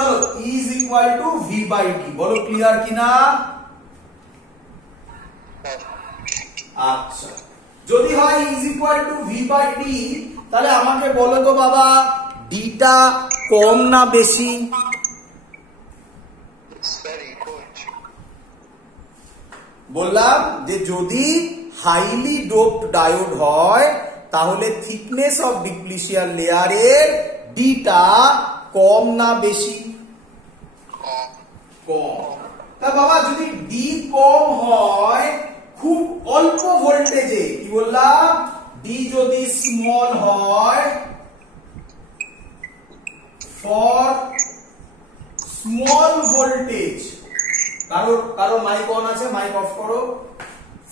চলো is equal to V by D, বলো clear কিনা? আচ্ছা, যদি হয় is equal to V by D, তাহলে আমাকে বলো তো বাবা ডিটা কম না বেশি? বললাম যে যদি হাইলি ডোপড ডায়োড হয় তাহলে থিকনেস অফ ডিপ্লিশন লেয়ারের ডিটা কম না বেশি? কম। তা বাবা যদি ডি কম হয় খুব অল্প ভোল্টেজে, কি বললাম, ডি যদি স্মল হয় ফর স্মল ভোল্টেজ, কারো মাইক অন আছে, মাইক অফ করো।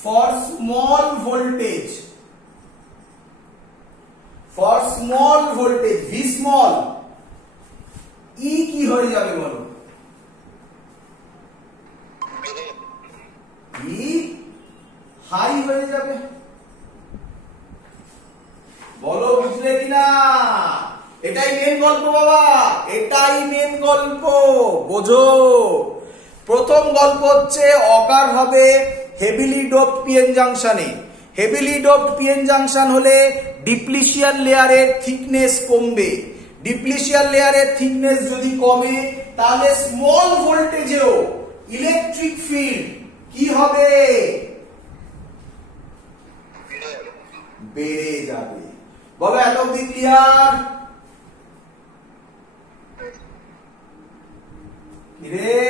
For small voltage, V small, E কি হয়ে যাবে বলো? ই হাই হয়ে যাবে। বলো বুঝলে কিনা? এটাই মেন গল্প বাবা, এটাই মেন গল্প, বোঝো। প্রথম গল্প হচ্ছে অকার হবে হেভিলি ডোপড পিএন জাংশনে। হেভিলি ডোপড পিএন জাংশন হলে ডিপ্লিশন লেয়ারের থিকনেস কমবে। ডিপ্লিশন লেয়ারের থিকনেস যদি কমে তাহলে স্মল ভোল্টেজেও ইলেকট্রিক ফিল্ড কি হবে? বেড়ে যাবে। বলো এত অব্দি ক্লিয়ার? রে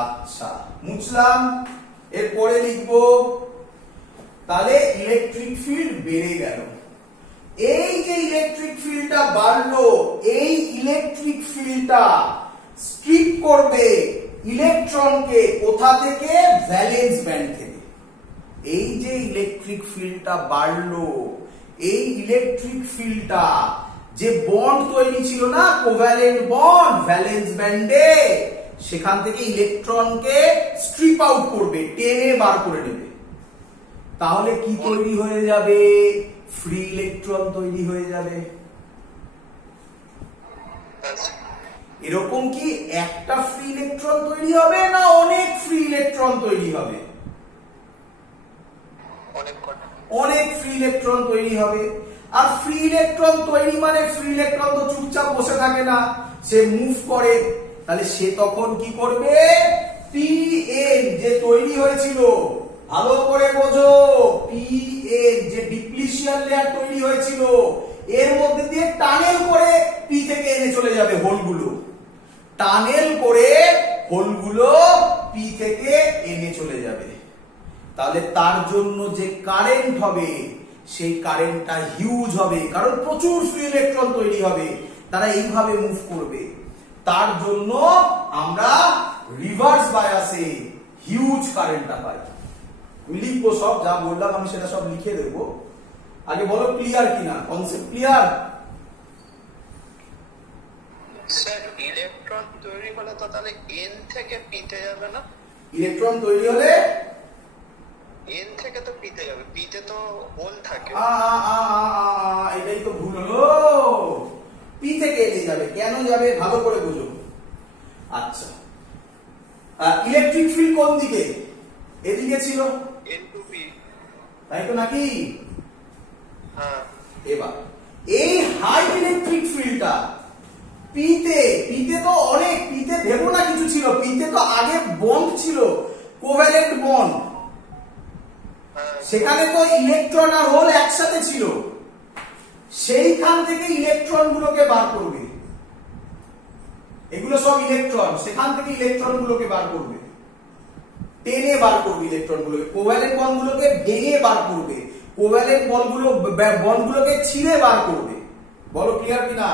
আচ্ছা, মুছলাম। এরপরে লিখবো তাহলে ইলেকট্রিক ফিল্ড বেড়ে গেল। এই যে ইলেকট্রিক ফিল্ডটা বাড়লো, এই ইলেকট্রিক ফিল্ডটা স্ট্রিপ করবে ইলেকট্রনকে কোথা থেকে? ভ্যালেন্স ব্যান্ড থেকে। এই যে ইলেকট্রিক ফিল্ডটা বাড়লো, এই ইলেকট্রিক ফিল্ডটা যে বন্ড তৈরি ছিল না, কোভ্যালেন্ট বন্ড ভ্যালেন্স ব্যান্ডে, সেখান থেকে ইলেকট্রনকে স্ট্রিপ আউট করবে, টেনে বার করে নেবে। তাহলে কি তৈরি হয়ে যাবে? ফ্রি ইলেকট্রন তৈরি হয়ে যাবে। এরকম কি একটা ফ্রি ইলেকট্রন তৈরি হবে না অনেক ফ্রি ইলেকট্রন তৈরি হবে? অনেক ফ্রি ইলেকট্রন তৈরি হবে। আর ফ্রি ইলেকট্রন তৈরি মানে ফ্রি ইলেকট্রন তো চুপচাপ বসে থাকে না, সে মুভ করে। তাহলে সে তখন কি করবে? পিএন যে তৈরি হয়েছিল, ভালো করে বোঝো, পিএন যে ডিপ্লিশন লেয়ার তৈরি হয়েছিল, এর মধ্যে দিয়ে টানেল করে পি থেকে এনে চলে যাবে হোলগুলো। টানেল করে হোলগুলো পি থেকে এনে চলে যাবে। তাহলে তার জন্য যে কারেন্ট হবে সেই কারেন্টটা হিউজ হবে, কারণ প্রচুর ফ্রি ইলেকট্রন তৈরি হবে, তারা এইভাবে মুভ করবে। তার জন্য আমরা রিভার্স বায়াসে হিউজ কারেন্টটা পাই। লিখবো সব যা বললাম আমি সেটা সব লিখে দেবো। আগে বলো ক্লিয়ার কিনা, কনসেপ্ট ক্লিয়ার? স্যার ইলেকট্রন তৈরি হলে তো তাহলে এন থেকে পিতে যাবে না? ইলেকট্রন তৈরি হলে এন থেকে তো পিতে যাবে, পিতে তো হোল থাকে। এটাই তো ভুল হলো, পি থেকে এনে যাবে। কেন যাবে ভালো করে বুঝো। আচ্ছা, ইলেকট্রিক ফিল্ড কোন দিকে? এদিকে ছিল, এন টু পি, তাই তো নাকি? হ্যাঁ। এবার এই হাই ইলেকট্রিক ফিল্ডটা পিতে, পিতে তো অনেক, পিতে ভেবো না কিছু ছিল, পিতে তো আগে বন্ড ছিল, কোভ্যালেন্ট বন্ড। সেখানে তো ইলেকট্রন আর হোল একসাথে ছিল, সেইখান থেকে ইলেকট্রন গুলোকে বার করবে। এগুলো সব ইলেকট্রন, সেখান থেকে ইলেকট্রন গুলোকে বার করবে, টেনে বার করবে ইলেকট্রন গুলোকে, কোভ্যালেন্ট বন্ড গুলোকে ভেঙে বার করবে, কোভ্যালেন্ট বন্ড গুলোকে ছিঁড়ে বার করবে। বলো ক্লিয়ার কিনা?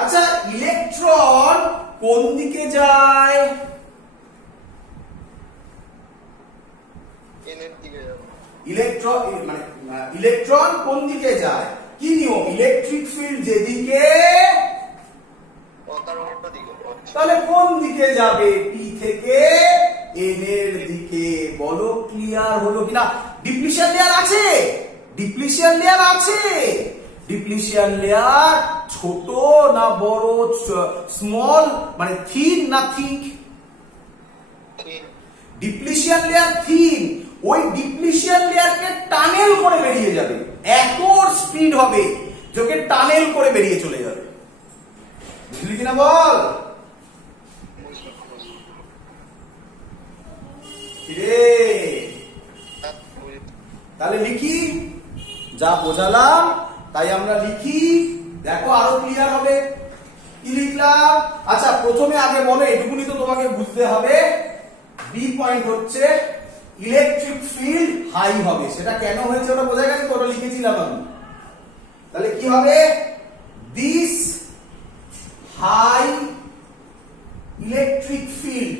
আচ্ছা, ইলেকট্রন কোন দিকে যায়? ইলেকট্রন কোন দিকে যায়? কি নিয়ম? ইলেকট্রিক ফিল্ড যেদিকে, তাহলে কোন দিকে যাবে? পি থেকে এন এর দিকে। বলো ক্লিয়ার হলো কিনা? ডিপ্লিশন লেয়ার আছে, ডিপ্লিশন লেয়ার আছে, ডিপ্লিশন লেয়ার ছোট না বড়, স্মল মানে থিন না থিক? ডিপ্লিশন লেয়ার থিন, ওই ডিপ্লিশন লেয়ারকে টানেল করে বেরিয়ে যাবে, এত স্পিড হবে যে টানেল করে বেরিয়ে চলে যাবে। বুঝলি কিনা বল? তাহলে লিখি, যা বোঝালাম তাই আমরা লিখি, দেখো আরো ক্লিয়ার হবে। কি লিখলাম? আচ্ছা প্রথমে আগে বলো, এটুকুনি তো তোমাকে বুঝতে হবে। বি পয়েন্ট হচ্ছে ইলেকট্রিক ফিল্ড হাই হবে, সেটা কেন হয়েছে ওটা বোঝা গেছে তো, ওটা লিখেছিলাম আমি। তাহলে কি হবে? This high electric field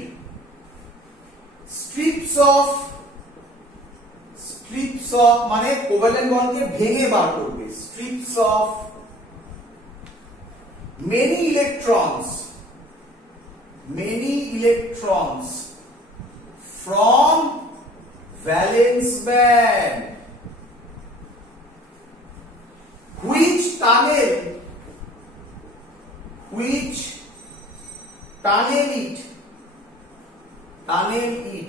strips of মানে কোভ্যালেন্ট বন্ডকে ভেঙে বার করবে, strips of many electrons from valence band which tunnel it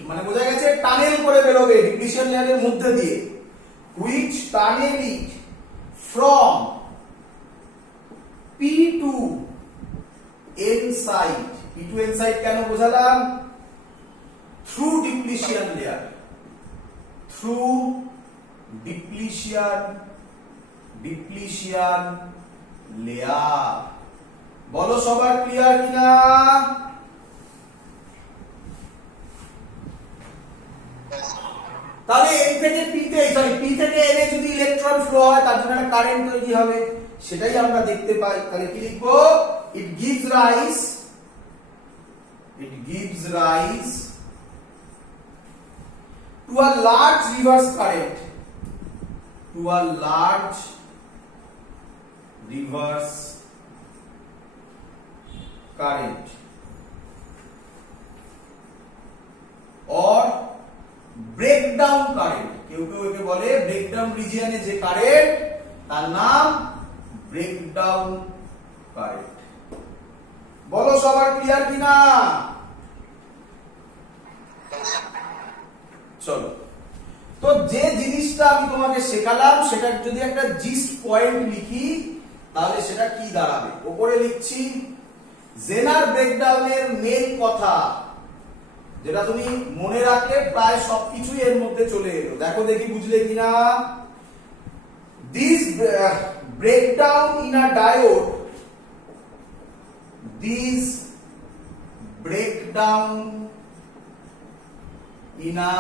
মানে বোঝা গেছে টানেল করে বেরোবে ডিপ্লিশন লেয়ারের মধ্যে দিয়ে, which tunnel it from P to N side। P to N side কেন বোঝালাম? through depletion layer, through depletion layer। বলো সবার ক্লিয়ার কিনা? তাহলে এন থেকে পি তে, সরি পি থেকে এন এ যদি ইলেকট্রন ফ্লো হয় তার জন্য একটা কারেন্ট তৈরি হবে, সেটাই আমরা দেখতে পাই। তাহলে কি লিখবো? it gives rise to a large reverse current, or breakdown current. কেউ একে বলে ব্রেকডাউন রিজিয়নে যে কারেন্ট তার নাম ব্রেকডাউন কারেন্ট। বলো সবার ক্লিয়ার কিনা? চলো, তো যে জিনিসটা আমি তোমাকে শেখালাম সেটা যদি একটা জিস্ট পয়েন্ট লিখি তাহলে সেটা কি দাঁড়াবে? উপরে লিখছি জেনার ব্রেকডাউনের মেন কথা, যেটা তুমি মনে রাখলে প্রায় সবকিছুই এর মধ্যে চলে এলো। দেখো দেখি বুঝলে কিনা। This breakdown in a diode, this breakdown in a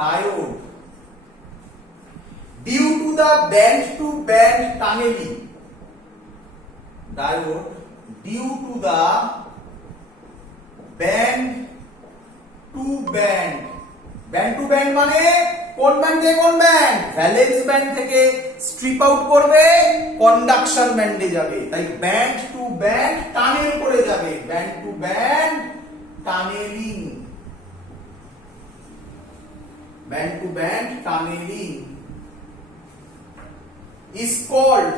diode due to the band to band tunneling, diode due to the band to band মানে কোন ব্যান্ড থেকে কোন ব্যান্ড? ভ্যালেন্স ব্যান্ড থেকে স্ট্রিপ আউট করবে, কন্ডাকশন ব্যান্ডে যাবে, তাই band to band tunnel করে যাবে, band to band tunnelling, is called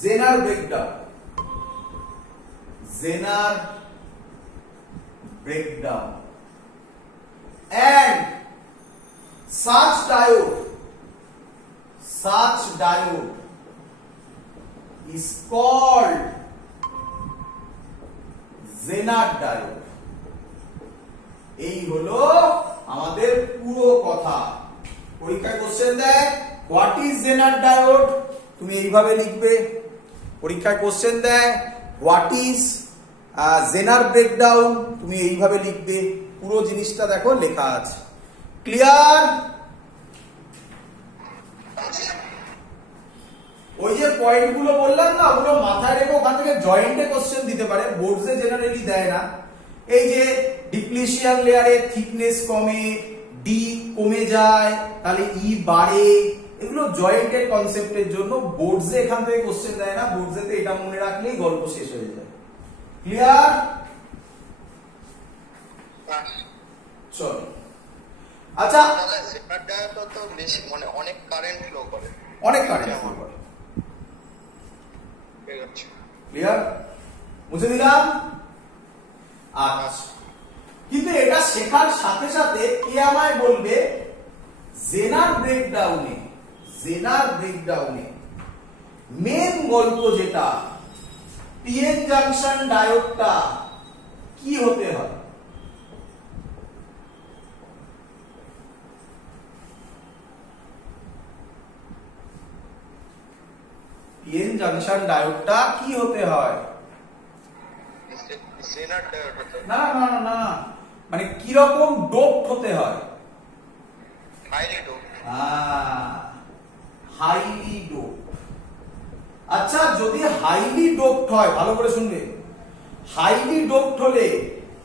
Zener breakdown, and such diode is called Zener diode। এই হলো আমাদের পুরো কথা। পরীক্ষায় কোশ্চেন দেয় হোয়াট ইজ জেনার ডায়োড, তুমি এইভাবে লিখবে। পরীক্ষায় কোশ্চেন দেয় হোয়াট ইজ জেনার ব্রেকডাউন, তুমি এইভাবে লিখবে। পুরো জিনিসটা দেখো লেখা আছে। ক্লিয়ার? ওই যে পয়েন্ট গুলো বললাম না, ওগুলো মাথায় রেখে ওখান থেকে জয়েন্টে কোশ্চেন দিতে পারে, বোর্ডসে জেনারেলি দেয় না। এই যে ডিপ্লিশন লেয়ারে থিকনেস কমে, ডি কমে যায়, তাহলে ই বাড়ে, এগুলো জয়েন্টের কনসেপ্টের জন্য বোর্ডসে এখান থেকে কোশ্চেন দেয় না। বোর্ডসেতে এটা মনে রাখলেই গল্প শেষ হয়ে যায়। ক্লিয়ার? চলো আচ্ছা তাহলে জেনার ডায়োড তো বেশি মানে অনেক কারেন্ট ফ্লো করে। অনেক কারেন্ট ফ্লো করে। ঠিক আছে, ক্লিয়ার? বুঝে দিলাম। আচ্ছা, কিন্তু এটা শেখার সাথে সাথে কে আমায় বলবে জেনার ব্রেকডাউনে মেন গল্প যেটা পিএন জাংশন ডায়োডটা কি হতে হয়? পিএন জাংশন ডায়োডটা কি হতে হয়? জেনার ডায়োড তো না না না না, মানে কি রকম ডোপ হতে হয়? Highly dope. Highly dope. আচ্ছা, যদি হাইলি ডোপড হয়, ভালো করে শুনবে, হাইলি ডোপড হলে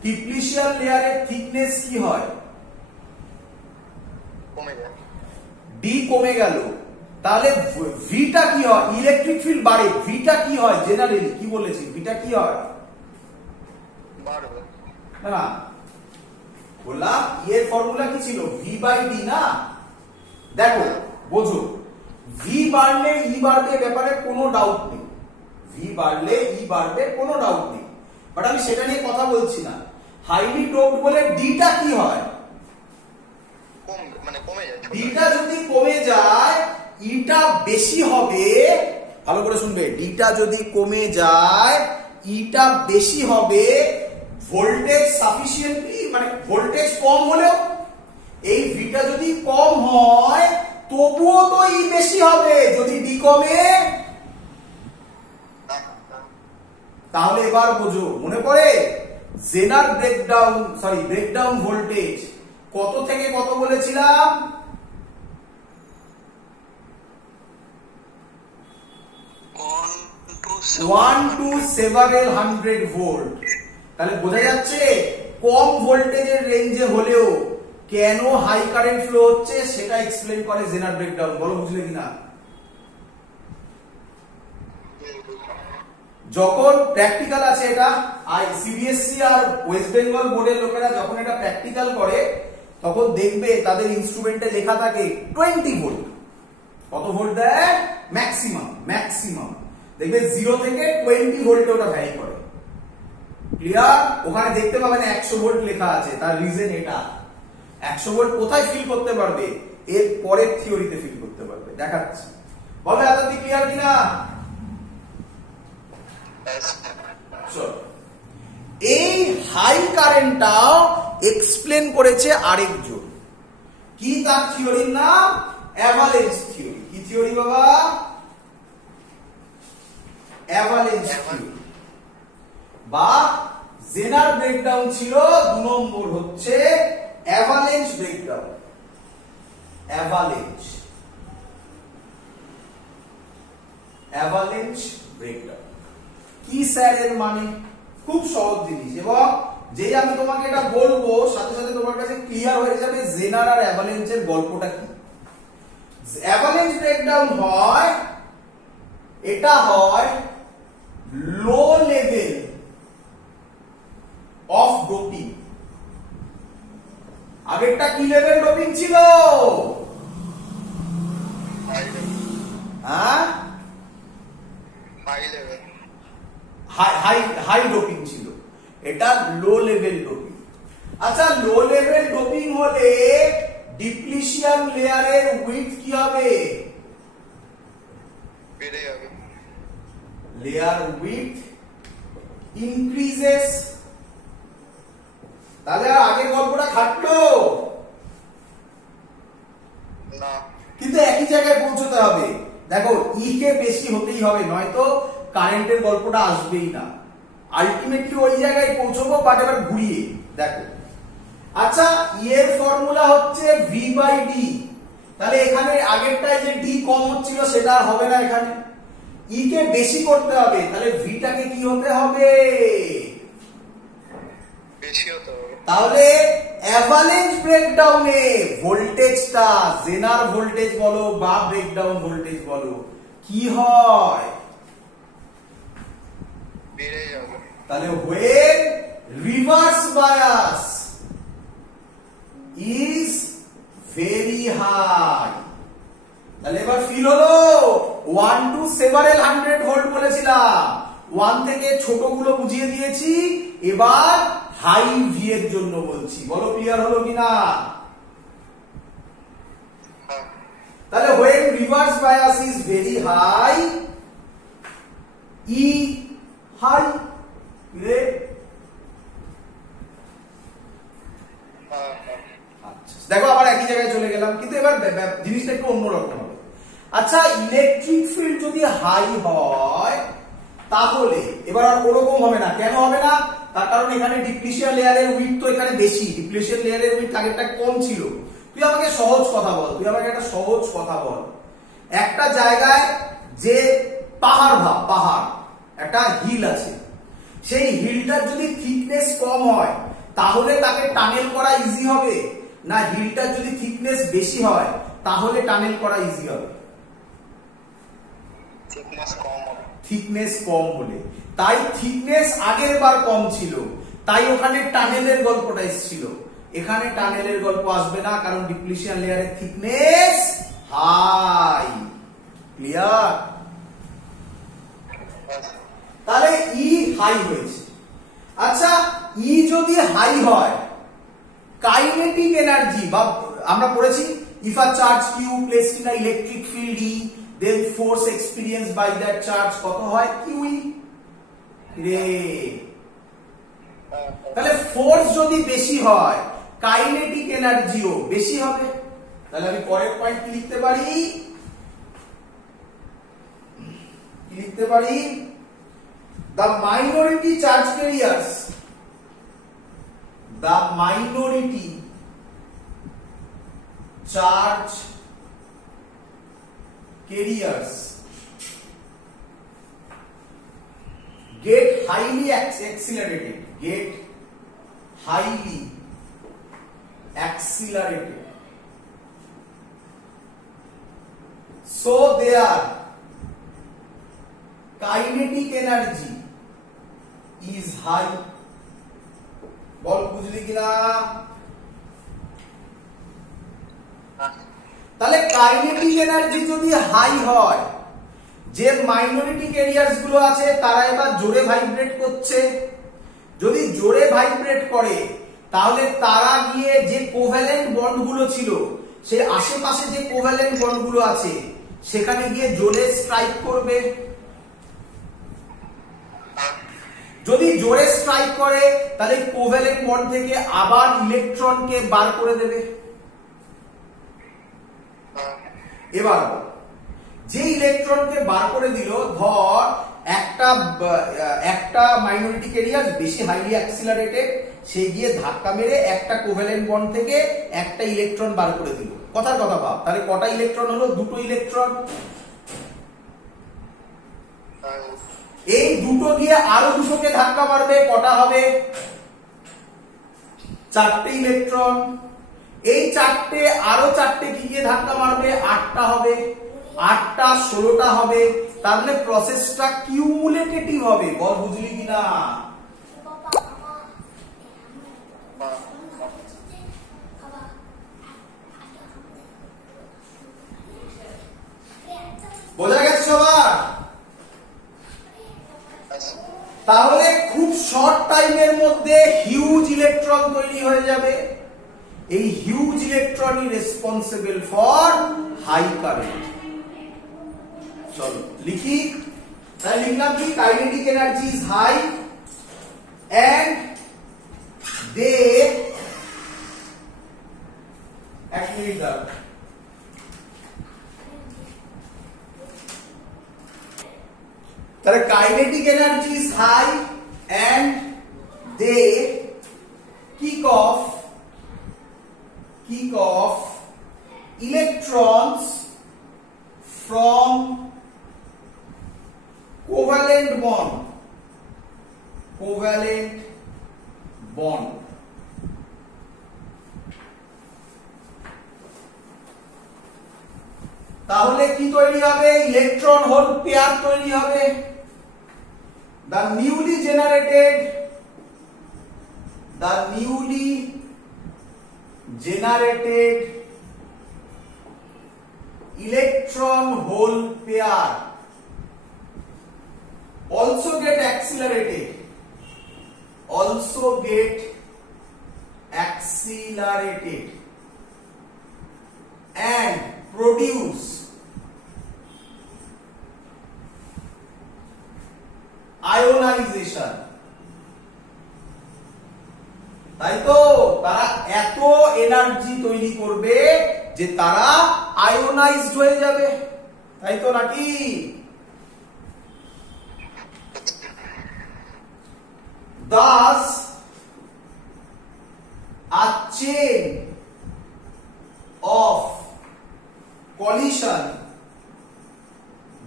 ডিপ্লিশন লেয়ারের থিকনেস কি হয়? কমে যায়। ডি কমে গেল, তাহলে ভিটা কি হয়? ইলেকট্রিক ফিল্ড বাড়ে, ভিটা কি হয়? জেনারেলি কি বলেছি, ভিটা কি হয়? বাড়বে না, বললাম এর ফর্মুলা কি ছিল? ভি বাই ডি না? দেখো বোঝো, ভি বাড়লে ই বাড়বে, ব্যাপারে কোনো ডাউট নেই। ভি বাড়লে ই বাড়বে, কোনো ডাউট নেই। বাট আমি সেটা নিয়ে কথা বলছি না। হাইলি ডোপড বলে ডিটা কি হয়? মানে কমে যায়। ডিটা যদি কমে যায়, ইটা বেশি হবে। ভালো করে শুনবে, ডিটা যদি কমে যায়, ইটা বেশি হবে। ভোল্টেজ সাফিসিয়েন্টলি, মানে ভোল্টেজ কম হলেও এই ভিটা যদি কম হয় তবুও তো ই বেশি হবে যদি ডি কমে। তাহলে এবার বোঝো, মনে পড়ে জেনার ব্রেকডাউন ভোল্টেজ কত থেকে কত বলেছিলাম? 1 to several hundred ভোল্ট। তাহলে বোঝা যাচ্ছে কম ভোল্টেজের রেঞ্জে হলেও কেন হাই কারেন্ট ফ্লো হচ্ছে সেটা এক্সপ্লেন করে জেনার ব্রেকডাউন। বলো বুঝলে কিনা? যখন প্র্যাকটিক্যাল আছে, এটা সিবিএসসি আর ওয়েস্ট বেঙ্গল বোর্ডের লোকেরা যখন এটা প্র্যাকটিক্যাল করে তখন দেখবে তাদের ইনস্ট্রুমেন্টে লেখা থাকে 20 ভোল্ট। কত ভোল্ট দেয়? ম্যাক্সিমাম দেখবে 0 থেকে 20 ভোল্টে ওটা ভ্যারি করে। ক্লিয়ার? ওখানে দেখতে পাবেন 100 ভোল্ট লেখা আছে। তার রিজন এটা, 100 ভোল্ট কোথায় ফিল করতে পারবে? এর পরের থিওরিতে ফিল করতে পারবে, দেখাচ্ছি। বলো এতটি ক্লিয়ার কিনা? এই হাই কারেন্টটাও এক্সপ্লেন করেছে আরেকজন। কি তার থিওরির নাম? Avalanche theory. কি থিওরি বাবা? Avalanche theory. বা জেনার ব্রেকডাউন ছিল 2 নম্বর, হচ্ছে অ্যাভালেন্স ব্রেকডাউন। অ্যাভালেন্স ব্রেকডাউন কি স্যার এর মানে? খুব সহজ জিনিস, এবং যেই আমি তোমাকে এটা বলবো সাথে সাথে তোমার কাছে ক্লিয়ার হয়ে যাবে জেনার আর অ্যাভালেন্সের গল্পটা কি। অ্যাভালেন্স ব্রেকডাউন হয়, এটা হয় লো লেভেল অফ ডোপিং। আগেরটা কি লেভেল ডোপিং ছিল? হ্যাঁ, হাই ডোপিং ছিল, এটা লো লেভেল ডোপিং। আচ্ছা, লো লেভেল ডোপিং হলে ডিপ্লিশন লেয়ারের উইডথ কি হবে? বেড়ে যাবে। Layer width increases. তাহলে আগে গল্পটা খাটলো না, কিন্তু একই জায়গায় পৌঁছতে হবে। দেখো, ই কে বেশি হতেই হবে, নয়তো কারেন্টের গল্পটা আসবেই না। আলটিমেটলি ওই জায়গায় পৌঁছবো, বাট এবার ঘুরিয়ে দেখো। আচ্ছা, ই এর ফর্মুলা হচ্ছে ভি বাই ডি। তাহলে এখানে আগেরটায় যে ডি কম হচ্ছিল সেটা আর হবে না, এখানে ই কে বেশি করতে হবে। তাহলে ভিটাকে কি হতে হবে? বেশি হতে হবে। তাহলে অ্যাভালেন্স ব্রেকডাউনে ভোল্টেজটা, জেনার ভোল্টেজ বলো বা ব্রেকডাউন ভোল্টেজ বলো, কি হয়? বেড়ে যাবে। তাহলে when reverse bias, is very high. তাহলে এবার ফিল হলো 1 টু সেভারেল 100 ভোল্ট বলেছিলাম, 1 থেকে ছোটগুলো বুঝিয়ে দিয়েছি, এবার হাই ভি এর জন্য বলছি। বলো ক্লিয়ার হলো কিনা? তাহলে when reverse bias is very high, E high, রে দেখো আবার একই জায়গায় চলে গেলাম, কিন্তু এবার জিনিসটা একটু অন্যরকম হবে। আচ্ছা, ইলেকট্রিক ফিল্ড যদি হাই হয় তাহলে এবার আর ওরকম হবে না। কেন হবে না? তার কারণ এখানে ডিপ্লিশন লেয়ারের উইডথ তো এখানে বেশি, ডিপ্লিশন লেয়ারের উইডথ আগেরটা কম ছিল। তুই আমাকে সহজ কথা বল, তুই আমাকে একটা সহজ কথা বল। একটা জায়গায় যে পাহাড় ভাব, পাহাড় একটা হিল আছে, সেই হিলটার যদি থিকনেস কম হয় তাহলে তাকে টানেল করা ইজি হবে, না হিলটার যদি থিকনেস বেশি হয় তাহলে টানেল করা ইজি হবে? থিকনেস কম হলে। তাই থিকনেস আগের বার কম ছিল, তাই ওখানে টানেলের গল্পটা এসেছিল। এখানে টানেলের গল্প আসবে না, কারণ ডিপ্লিশন লেয়ারের থিকনেস হাই। ক্লিয়ার? তাহলে ই হাই হয়েছে। আচ্ছা, ই যদি হাই হয়, কাইনেটিক এনার্জি বা আমরা পড়েছি if a charge q placed in a electric field E, then force experienced by that charge কত হয়? QE রে। তাহলে ফোর্স যদি বেশি হয়, কাইনেটিক এনার্জিও বেশি হবে। তাহলে আমি পরের পয়েন্ট কি লিখতে পারি? কি লিখতে পারি? the minority charge carriers, the minority charge carriers get highly accelerated, get highly accelerated, so their kinetic energy is high. বল বুঝলি কিনা? তাহলে কাইনেটিক এনার্জি যদি হাই হয়, যে মাইনরিটি ক্যারিয়ার্স গুলো আছে তারা এবার জোরে ভাইব্রেট করছে। যদি জোরে ভাইব্রেট করে তাহলে তারা গিয়ে যে কোভ্যালেন্ট বন্ড গুলো ছিল, সেই আশেপাশে যে কোভ্যালেন্ট বন্ড গুলো আছে সেখানে গিয়ে জোরে স্ট্রাইক করবে। যদি জোরে স্ট্রাইক করে তাহলে কোভ্যালেন্ট বন্ড থেকে আবার ইলেকট্রনকে বার করে দেবে। এবার যে ইলেকট্রনকে বার করে দিল, ধর একটা মাইনরিটি ক্যারিয়ার বেশি হাইলি অ্যাক্সিলারেটেড, সে গিয়ে ধাক্কা মেরে একটা কোভ্যালেন্ট বন্ড থেকে একটা ইলেকট্রন বার করে দিল। কথার কথা ভাব, তাহলে কটা ইলেকট্রন হলো? দুটো ইলেকট্রন। এই দুটো দিয়ে আরো দুটোকে ধাক্কা মারবে, কটা হবে? চারটে ইলেকট্রন। এই চারটে আরো চারটে কি দিয়ে ধাক্কা মারবে? আটটা হবে। আটটা 16টা হবে। তার মানে প্রসেসটা কিউমুলেটিভ হবে। বল বুঝলি কিনা? বোঝা গেছে সবার? তাহলে খুব শর্ট টাইমের মধ্যে হিউজ ইলেকট্রন তৈরি হয়ে যাবে। এই হিউজ ইলেকট্রনই রেসপন্সিবল ফর হাই কারেন্ট। চলো লিখি। তাহলে লিখলাম কি? Kinetic energy is high and they, এক মিনিট দাও, তাহলে kinetic energy is high and they kick off electrons from covalent bond, তাহলে কি তৈরি হবে? ইলেকট্রন হোল পেয়ার তৈরি হবে। the newly generated electron hole pair also get accelerated and produce ionization. তাই তো তারা এত এনার্জি তৈরি করবে যে তারা আয়োনাইজড হয়ে যাবে, তাই তো নাকি? Thus a chain of collision,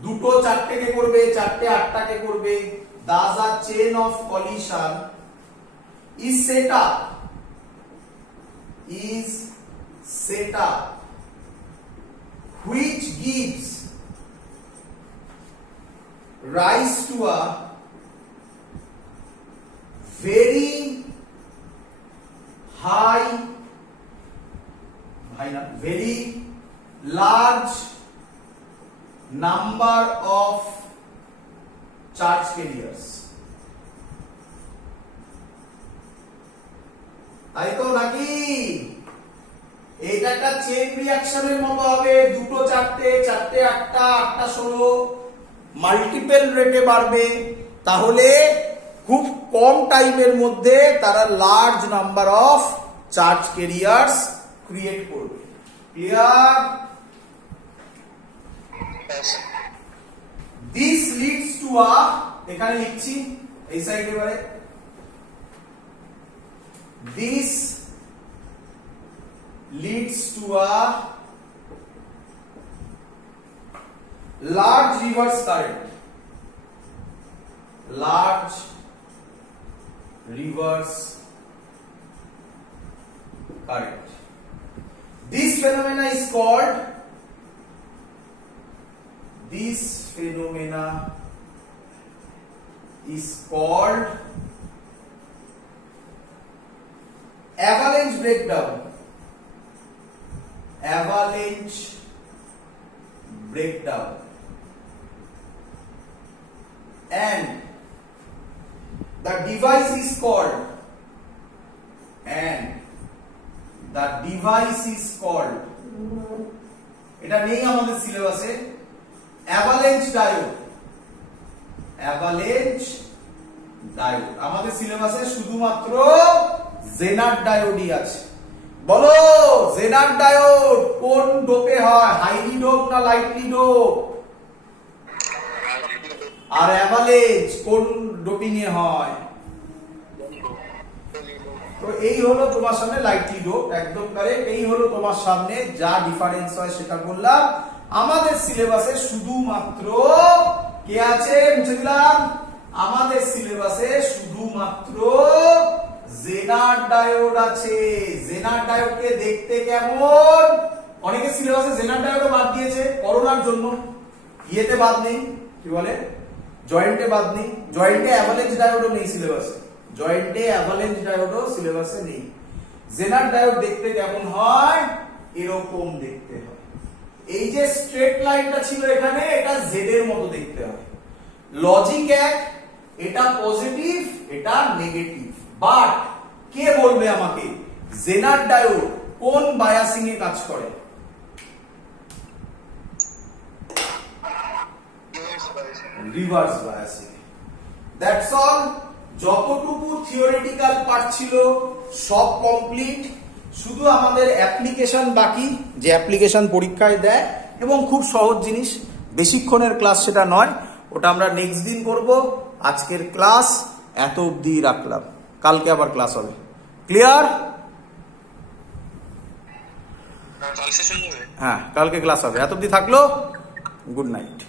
দুটো চারটেকে করবে, চারটে আটটাকে করবে, thus a chain of collision is set up which gives rise to a very large number of charge carriers. তাই তো নাকি? এটা একটা চেইন রিঅ্যাকশনের মতো হবে, দুটো চারটে, চারটে আটটা, আটটা 16 মাল্টিপল রেটে বাড়বে, তাহলে খুব কম টাইমের মধ্যে তারা large number of charge carriers create করবে। Clear? This leads to uh, এখানে লিখছি এই সাইডে বারে, this leads to a large reverse current, This phenomena is called avalanche breakdown, and the device is called এটা নেই আমাদের সিলেবাসে, avalanche diode। আমাদের সিলেবাসে শুধুমাত্র জেনার ডায়োডই আছে। বলো, জেনার ডায়োড কোন ডোপে হয়, হাইলি ডোপ না লাইটলি ডোপ? আর অ্যাভালেঞ্চ কোন ডোপিং এ হয়? তো এই হলো তোমার সামনে লাইটলি ডোপ, একদম কারেক্ট। এই হলো তোমার সামনে যা ডিফারেন্স হয় সেটা বললাম। আমাদের সিলেবাসে শুধুমাত্র কে আছে, মুছে দিলাম, আমাদের সিলেবাসে শুধুমাত্র জেনার ডায়োড আছে। জেনার ডায়োডকে দেখতে কেমন? অনেকে সিলেবাসে জেনার ডায়োডও বাদ দিয়েছে করোনার জন্য, ইয়েতে বাদ নেই, কি বলে, জয়েন্টে বাদ নেই। জয়েন্টে অ্যাভালেঞ্চ ডায়োডও নেই সিলেবাসে, সিলেবাসে নেই। জেনার ডায়োড দেখতে কেমন হয়? এরকম দেখতে হয়। এই যে স্ট্রেট লাইনটা ছিল এখানে, এটা জেড এর মতো দেখতে হয়। লজিক এক, এটা পজিটিভ, এটা নেগেটিভ। বাট কে বলবে আমাকে জেনার ডায়োড কোন বায়াসিং এ কাজ করে? Reverse biasing. That's all. যতটুকু থিওরিটিক্যাল পার্ট ছিল সব কমপ্লিট, শুধু আমাদের অ্যাপ্লিকেশন বাকি, যে অ্যাপ্লিকেশন পরীক্ষায় দেয় এবং খুব সহজ জিনিস, বেশিক্ষণের ক্লাস সেটা নয়, ওটা আমরা নেক্সট দিন করব। আজকের ক্লাস এত অবধি রাখলাম, কালকে আবার ক্লাস হবে। ক্লিয়ার? হ্যাঁ, কালকে ক্লাস হবে। এত অবধি থাকলো, গুড নাইট।